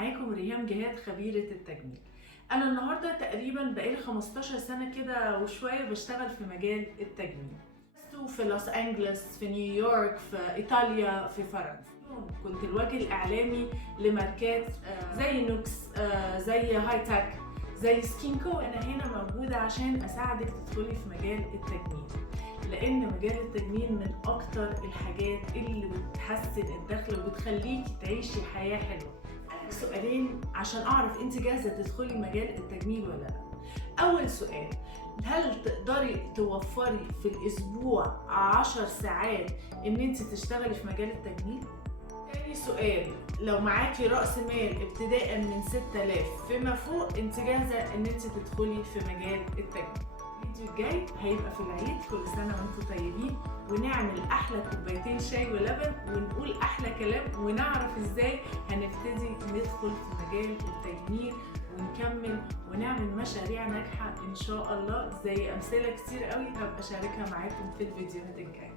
معاكم ريهام جهاد خبيرة التجميل. أنا النهاردة تقريبا بقالي 15 سنة كده وشوية بشتغل في مجال التجميل، في لوس أنجلوس، في نيويورك، في إيطاليا، في فرنسا. كنت الوجه الإعلامي لماركات زي نوكس، زي هاي تك، زي سكينكو. أنا هنا موجودة عشان أساعدك تدخلي في مجال التجميل، لأن مجال التجميل من أكتر الحاجات اللي بتحسن الدخل وبتخليكي تعيشي حياة حلوة. أسألك سؤالين عشان أعرف أنت جاهزة تدخلي مجال التجميل ولا لأ. أول سؤال، هل تقدري توفري في الأسبوع 10 ساعات إن أنت تشتغلي في مجال التجميل؟ تاني سؤال، لو معاكي رأس مال ابتداء من 6000 فيما فوق، أنت جاهزة إن أنت تدخلي في مجال التجميل؟ الفيديو الجاي هيبقى في العيد، كل سنة وانتم طيبين، ونعمل أحلى كوبايتين شاي ولبن ونقول أحلى كلام ونعرف إزاي هنبتدي ندخل في مجال التجميل ونكمل ونعمل مشاريع ناجحة إن شاء الله، زي أمثلة كتير قوي هبقى أشاركها معاكم في الفيديوهات الجاية.